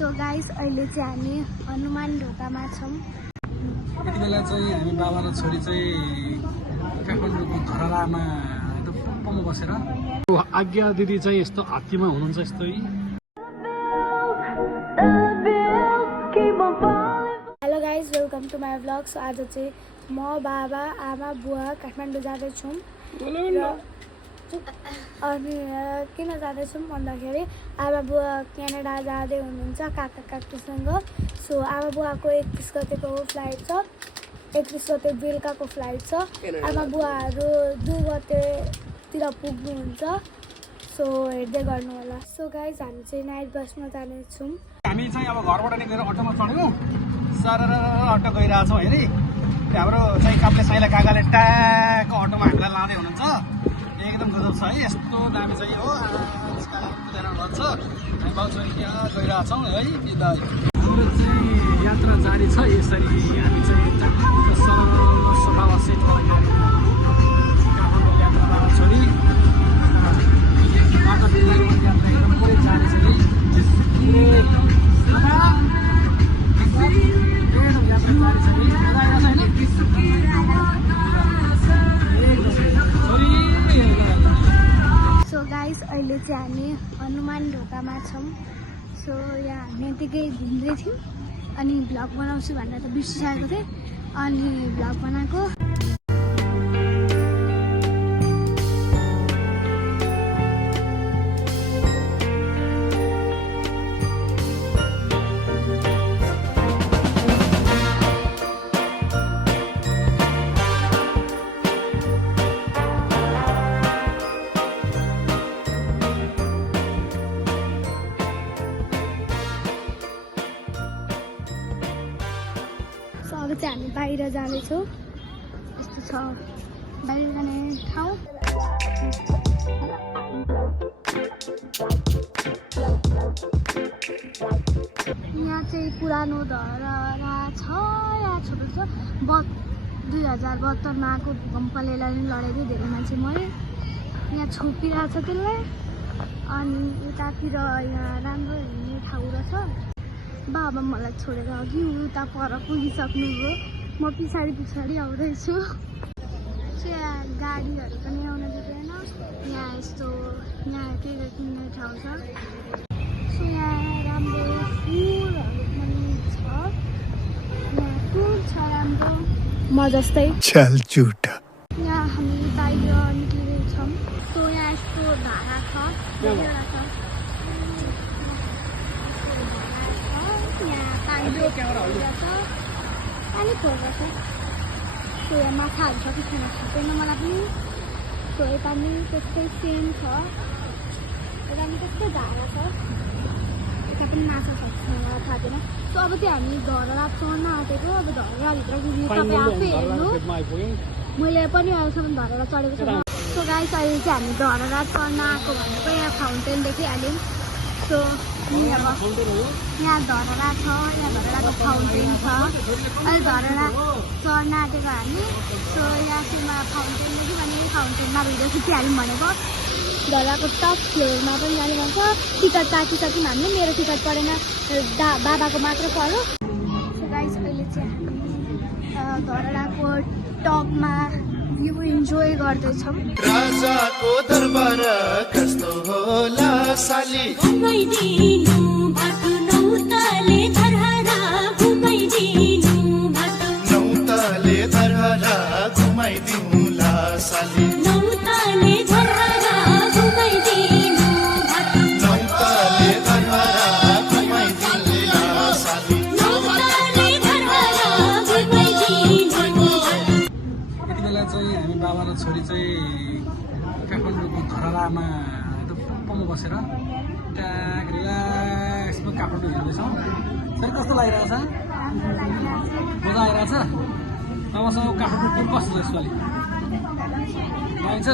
So guys अहिले चाहिँ हामी हनुमान ढोकामा छौँ। यति बेला चाहिँ हामी बाबा र छोरी चाहिँ काठमाडौँको धरालामा पम्पमा बसेर आज्ञा दिदी चाहिँ यस्तो हात्तीमा हुनुहुन्छ यस्तै। Hello guys, welcome to my vlog. So आज चाहिँ म बाबा आमा बुवा काठमाडौँ जाँदैछौँ अनि किन जाँदैछौँ भन्दाखेरि आमा बुवा क्यानाडा जाँदै हुनुहुन्छ काका काकीसँग। सो आमा बुवाको 31 गतेको फ्लाइट छ, 31 गते बेलुकाको फ्लाइट छ। आमा बुवाहरू 2 गतेतिर पुग्नुहुन्छ। सो हेर्दै गर्नु होला। सो गाइस हामी चाहिँ नाइट बसमा जानेछौँ। हामी चाहिँ अब घरबाट निस्केर अटोमा चढ्यौँ, सर अटो गइरहेछौँ हेरी। हाम्रो चाहिँ काप्ले साइला काकाले ट्याक अटोमा हामीलाई लाँदै हुनुहुन्छ। एकदम गजब छ है, यस्तो दामी चाहिँ हो। कुदेर लन्छ हामी बाउछोरी त्यहाँ गइरहेछौँ है। हाम्रो चाहिँ यात्रा जारी छ। यसरी हामी चाहिँ सफावा सेट काठमाडौँ यात्रा बाउछोरी यात्रा एकदम पुरै जारी छ है। सो गाइस अहिले चाहिँ हामी हनुमान ढोकामा छौँ। सो यहाँ हामी यतिकै घुम्दै थियौँ अनि भ्लग बनाउँछु भनेर त बिर्सिसकेको थिएँ अनि भ्लग बनाएको। अब चाहिँ हामी बाहिर जाँदैछौँ। यस्तो छ बाहिर जाने ठाउँ। यहाँ चाहिँ पुरानो धरहरा छ या छोटो छ। 2072 मा आएको भूकम्पले लडेको धेरै मान्छे मरे। यहाँ छोपिरहेको छ त्यसलाई। अनि यतातिर यहाँ राम्रो हेर्ने ठाउँ रहेछ। बाबा मलाई छोडेर अघि उता पर पुगिसक्नुभयो, म पछाडि आउँदैछु। यहाँ गाडीहरू पनि आउन दिँदैन। यहाँ यस्तो यहाँ के किन्ने ठाउँ छ। सो यहाँ राम्रो फुलहरू पनि छ। यहाँ फुल छ राम्रो म जस्तै। यहाँ हामी बाहिर निक्लिँदैछौँ। सो यहाँ यस्तो धारा छ, पानी खोल्दा छ। सो यहाँ माछाहरू छ कि छैन थाहा छैन मलाई पनि। सो यता पनि त्यस्तै सेम छ, यता पनि त्यस्तै धारा छ, यता पनि माछा छ कि छैन मलाई थाहा छैन। सो अब चाहिँ हामी धरहरा चढ्न आँटेको। अब धरहराभित्र गयो तपाईँ आफै हेर्नु। मैले पनि अहिलेसम्म धरहरा चढेको छैन। सो गाइस अहिले चाहिँ हामी धरहरा चढ्न आएको भनेको यहाँ फाउन्टेन देखिहाल्यौँ। सो यहाँ धरहरा छ, यहाँ धरहराको फाउन्टेन छ। अहिले धरहरा चढ्न आँटेको हामी। सो यहाँ सीमा फाउन्टेन देखि भने फाउन्टेनमा भिडियो खिचिहाल्यौँ भनेको। धरहराको टप फ्लोरमा पनि जाने भन्छ। टिकट काटिसक्यौँ हामीले, मेरो टिकट परेन, बाबाको मात्र पऱ्यो। सो गाइस अहिले चाहिँ हामी धरहराको टपमा भ्यू इन्जोय गर्दैछौँ। राजाको दरबार कस्तो होला साली, घुमाइदिनु बाटो नौताले धरहरा, घुमाइदिनु बाटो नौताले धरहरा, घुमाइदिनुला साली, नौताले धरहरा, घुमाइदिनु बाटो नौताले धरहरा, घुमाइदिनुला साली, नौताले धरहरा, घुमाइदिनु। यति बेला चाहिँ हामी बाबा र छोरी चाहिँ काठमाडौँको धरालामा पम्पमा बसेर ट्याक रिल्याक्समा काठमाडौँ हेर्दैछौँ। सर कस्तो लागिरहेछ? मजा आइरहेछ? तपाईँसँग काठमाडौँ टुर कस्तो छ यसपालि? पाइन्छ?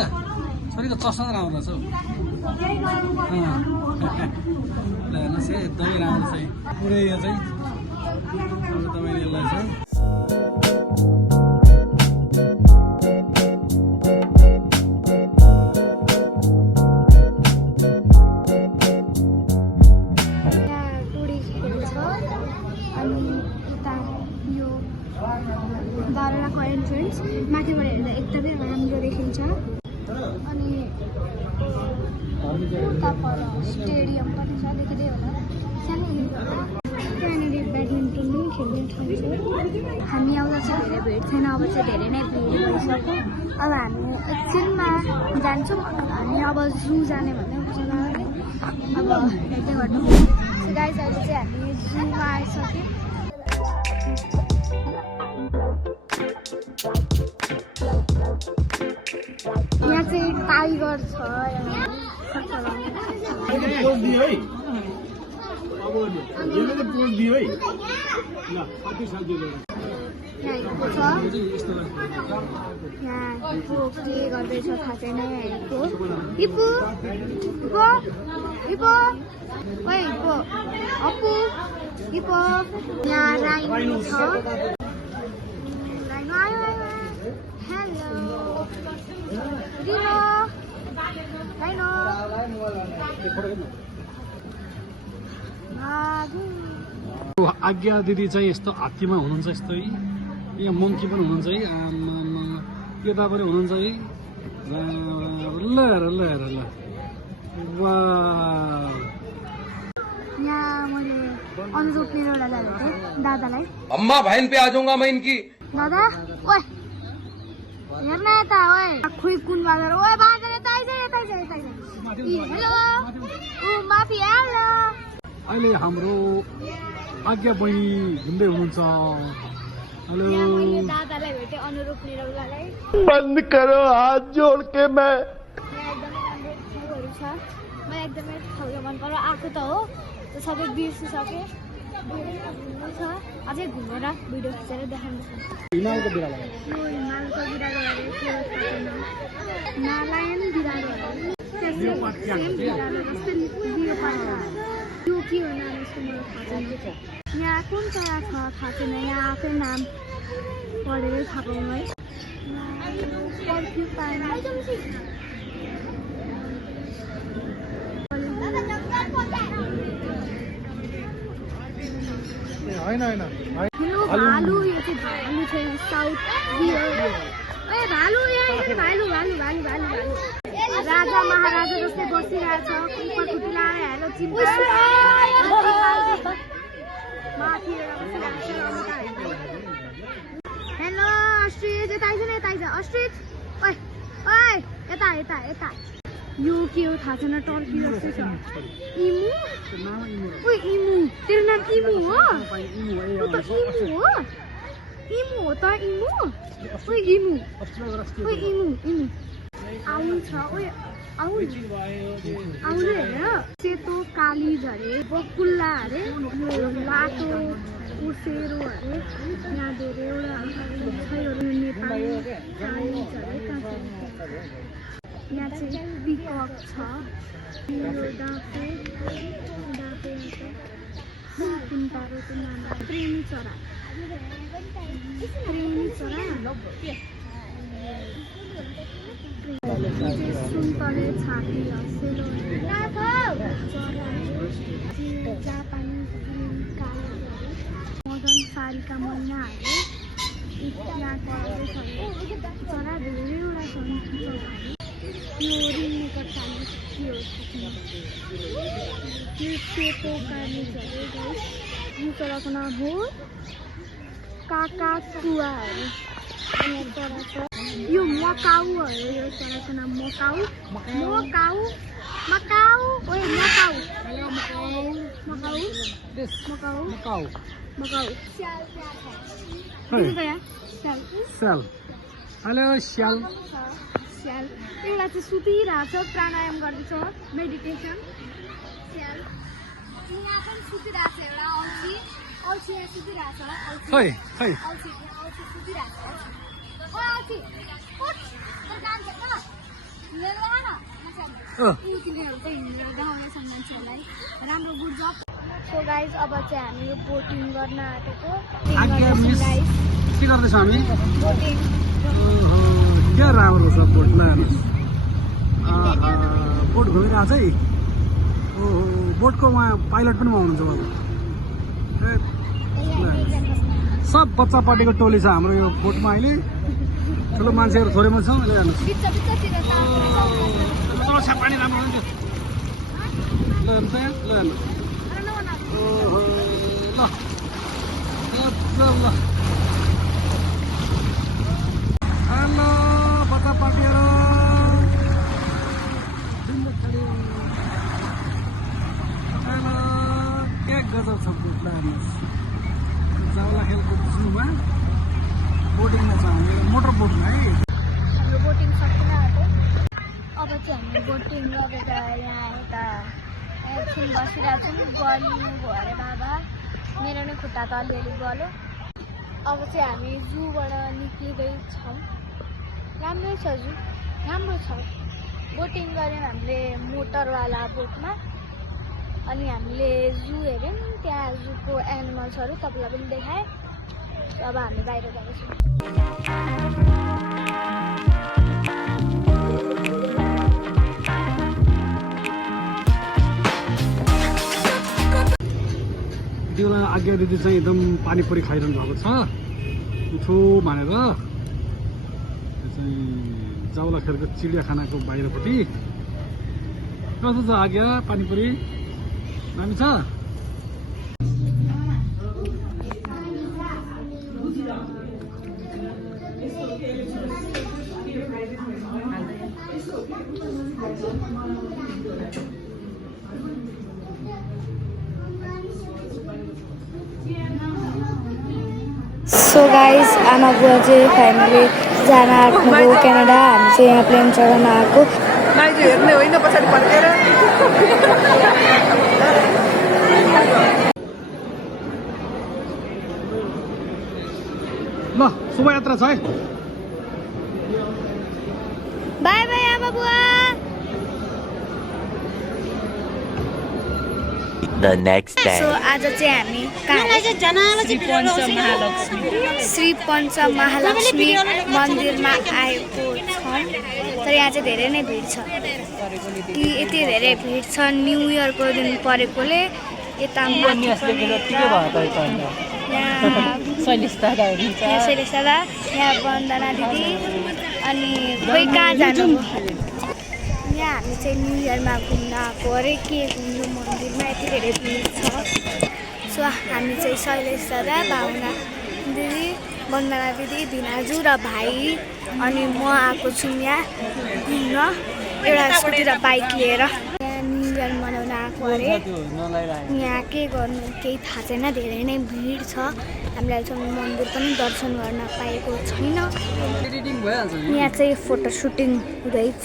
छोरीको चस्मा राम्रो रहेछ हौ। ल हेर्नुहोस् है, एकदमै राम्रो छ है पुरै यो चाहिँ। अब तपाईँले यसलाई चाहिँ बाह्रको एन्ट्रेन्स माथिबाट हेर्दा एकदमै राम्रो देखिन्छ अनि उता पर स्टेडियम पनि छ देखिँदै होला सानो त्यहाँनिर ब्याडमिन्टन पनि खेल्ने ठाउँ छ हामी आउँदा चाहिँ धेरै भिड छैन अब चाहिँ धेरै नै भिड भइसक्यो अब हामी एकछिनमा जान्छौँ हामी अब जू जाने भन्ने अब हेर्दै गर्नु गाइस अहिले चाहिँ हामी जूमा आइसक्यौँ यहाँ चाहिँ टाइगर छ यहाँ के गर्दैछ थाहा छैन हिप्पो हिप्पो हिप्पो हिप्पो ओइ हिप्पो अप्पु हिप्पो यहाँ राइनो छ राइनो आयो हेलो रिनो राइनो आज्ञा दिदी चाहिँ यस्तो हात्तीमा हुनुहुन्छ यस्तो है यहाँ मङ्की पनि हुनुहुन्छ है यता पनि हुनुहुन्छ है ल ल ल वा यहाँ मैले अनुरूप निरोलालाई भेटेँ दादालाई अम्मा बहन पे आ जाऊंगा मैं इनकी दादा ओए हेर्न यता ओए खुइ कुन बाजार ओए बाजार यता आइज यता आइज यता आइज हेलो ऊ माफी हेलो अहिले हाम्रो आज्ञा बहिनी घुम्दै हुनुहुन्छ हेलो यहाँ मैले दादालाई भेटेँ अनुरूप निरोलालाई बंद करो हाथ जोड़ के मैं यहाँ एकदमै राम्रो ठाउँहरू छ मलाई एकदमै ठाउँले मन पर्यो आएको त हो त्यो सबै बिर्सिसकेँ घुम्नु छ अझै घुमेर भिडियो खिचेर देखाउनु हिमालको बिरालो यो हिमालको बिरालोहरू नालायन बिरालोहरू यो के हो नाम यसको मलाई थाहा छैन यहाँ कुन चरा छ थाहा छैन यहाँ आफै नाम पढेरै थाहा पाउनु है भालु यो चाहिँ भालु छ साउथ ए भालु भालु भालु भालु भालु भालु राजा महाराजा जस्तै बसिरहेछ ऊपर खुट्टी लगाएर हेलो चिन्ता माथि हेलो अस्ट्रिच यता आइज न यता आइज अस्ट्रिच ओइ ओइ यता यता यता यो के हो थाहा छैन टर्की जस्तै छ इमु ओइ इमु तेरो नाम इमु हो ओ त इमु हो इमु हो त इमु ओइ इमु ओइ इमु इमु आउल छ ओइ आउल आउल हेर सेतो काली झरे बकुल्ला अरे यो लाटो उसेरो अरे यहाँ धेरैवटा नेपाली यहाँ चाहिँ पिकक छ यो डाँफे कुन्ताको चाहिँ नाम प्रेमी चरा सुन्तले छाती हँसेलो जापानी मदन सारीका मैनाहरू यहाँ चरा धेरैवटा छन् यो रिङ्गेको चाली के हो यो सेतो कालिजहरू यो चराको नाम हो काकातुवाहरू चरा छ यो मकाउहरू यो चराको नाम मकाउ मकाउ मकाउ ओए Macau Macau Macau Macau Macau स्याल स्याल हेलो स्याल स्याल एउटा चाहिँ सुतिरहेछ प्राणायाम गर्दैछ मेडिटेसन स्याल यहाँ पनि सुतिरहेछ एउटा अल्छी अल्छी यहाँ सुतिरहेछ खै खै अल्छी सुतिरहेछ अल्छी उठ काम गर्छ लिएर ला न तिनीहरू चाहिँ हिँडेर देखाउनेछन् मान्छेहरूलाई राम्रो गुड जब सो गाइज अब चाहिँ हामी यो बोटिङ गर्न आँटेको गाइज के गर्दैछौँ हामी बोटिङ क्या राम्रो छ बोटमा बोट घुमिरहेको छ है ओहो बोटको उहाँ पाइलट पनि हुनुहुन्छ बाबु सब बच्चा पार्टीको टोली छ हाम्रो यो बोटमा अहिले ठुलो मान्छेहरू थोरै मान्छे छौँ अहिले जानुहोस् पानी राम्रो हुन्छ ल हेर्नुहोस् यहाँ ल हेर्नुहोस् ओहो ल हेलो बच्चा पार्टीहरू हेलो क्या गजब छ बोटमा हेर्नुहोस् जाउला खेलको जुमा बोटिङमा छ हाम्रो मोटर बोटमा है हाम्रो बोटिङ सकिन आएको अब चाहिँ हामी बोटिङ गरेर यहाँ यता एकछिन बसिरहेको छौँ गल्नु भयो अरे बाबा मेरो नै खुट्टा त अलिअलि गल्यो अब चाहिँ हामी जूबाट निक्लिँदैछौँ राम्रै छ जू राम्रो छ बोटिङ गऱ्यौँ हामीले मोटरवाला बोटमा अनि हामीले जू हेऱ्यौँ त्यहाँ जूको एनिमल्सहरू तपाईँलाई पनि देखाएँ अब हामी बाहिर जाँदैछौँ त्यो आज्ञा दिदी चाहिँ एकदम पानीपुरी खाइरहनु भएको छ मिठो भनेर त्यो चाहिँ जाउलाखेलको चिडियाखानाको बाहिरपट्टि कस्तो छ आज्ञा पानीपुरी दामी छ सो गाइस आमा बुवा चाहिँ फाइनली जान आँट्नुभयो क्यानाडा हामी चाहिँ यहाँ प्लेन चढाउन आएको माइजू हेर्ने होइन पछाडि फर्केर ल शोभायात्रा छ है बाई बाई आमा बुवा The next day. सो आज चाहिँ हामी श्री पञ्च महालक्ष्मी मन्दिरमा आएको छौँ तर यहाँ चाहिँ धेरै नै भिड छ यति धेरै भिड छ न्यु इयरको दिन परेकोले यता शैलेश दादा यहाँ वन्दना दिदी अनि खोइ कहाँ जानु यहाँ हामी चाहिँ न्यु इयरमा घुम्न आएको अरे के घुम्नु मन्दिरमा यति धेरै भिड छ सो हामी चाहिँ शैलेश दादा भावना दिदी वन्दना दिदी भिनाजु र भाइ अनि म आएको छु यहाँ घुम्न एउटा स्कुटी र बाइक लिएर यहाँ न्यु इयर मनाउन आएको अरे यहाँ के गर्नु केही थाहा छैन धेरै नै भिड छ हामीले अहिलेसम्म मन्दिर पनि दर्शन गर्न पाएको छैन यहाँ चाहिँ फोटो सुटिङ हुँदैछ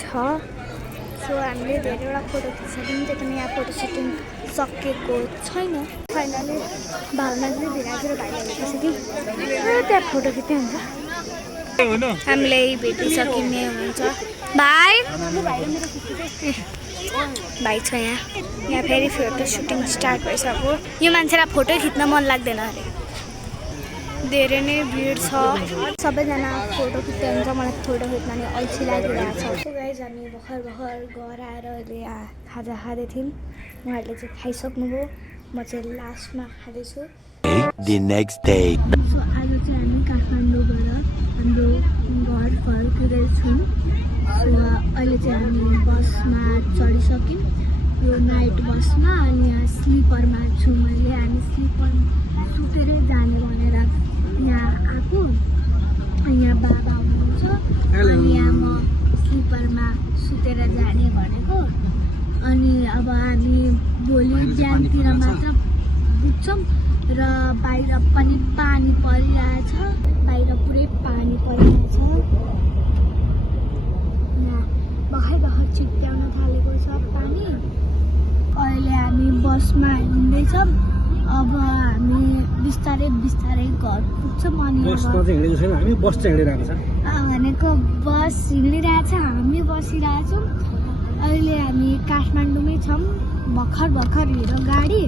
सो हामीले धेरैवटा फोटो खिचिसक्यौँ त्यही पनि यहाँ फोटो सुटिङ सकेको छैन फाइनली भावना चाहिँ भिराजु र भाइले भेटिसक्यौँ त्यहाँ फोटो खिच्दै हुन्छ हामीले भेटिसकिने हुनुहुन्छ भाइ भाइ छ यहाँ फेरि फोटो सुटिङ स्टार्ट भइसक्यो यो मान्छेलाई फोटो खिच्न मन लाग्दैन अरे धेरै नै भिड छ सबैजना फोटो खिच्दै हुन्छ मलाई फोटो खिच्न नि अल्छी लागिरहेको छ सो गाइज हामी भर्खर घर आएर अहिले खाजा खाँदै थियौँ उहाँहरूले चाहिँ खाइसक्नुभयो म चाहिँ लास्टमा खाँदैछु The next day. सो आज चाहिँ हामी काठमाडौँबाट हाम्रो घर फर्किँदैछौँ सो अहिले चाहिँ हामी बसमा चढिसक्यौँ यो नाइट बसमा अनि यहाँ स्लिपरमा छौँ अहिले हामी स्लिपर सुतेरै जाने भनेर यहाँ आएको यहाँ बाबा हुनुहुन्छ अनि यहाँ म स्लिपरमा सुतेर जाने भनेको अनि अब हामी भोलि बिहानतिर मात्र पुग्छौँ र बाहिर पनि पानी परिरहेछ बाहिर पुरै पानी परिरहेछ यहाँ भर्खर छिट्याउन थालेको छ पानी अहिले हामी बसमा हिँड्दैछौँ अब हामी बिस्तारै घर पुग्छौँ अनि हामी बस चाहिँ हिँडिरहेको छ भनेको बस हिँडिरहेछ हामी बसिरहेछौँ अहिले हामी काठमाडौँमै छौँ भर्खर हिँड्यो गाडी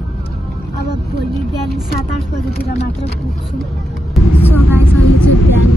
अब भोलि बिहान 7-8 बजीतिर मात्र पुग्छौँ सो गाइस अहिले चाहिँ बिहान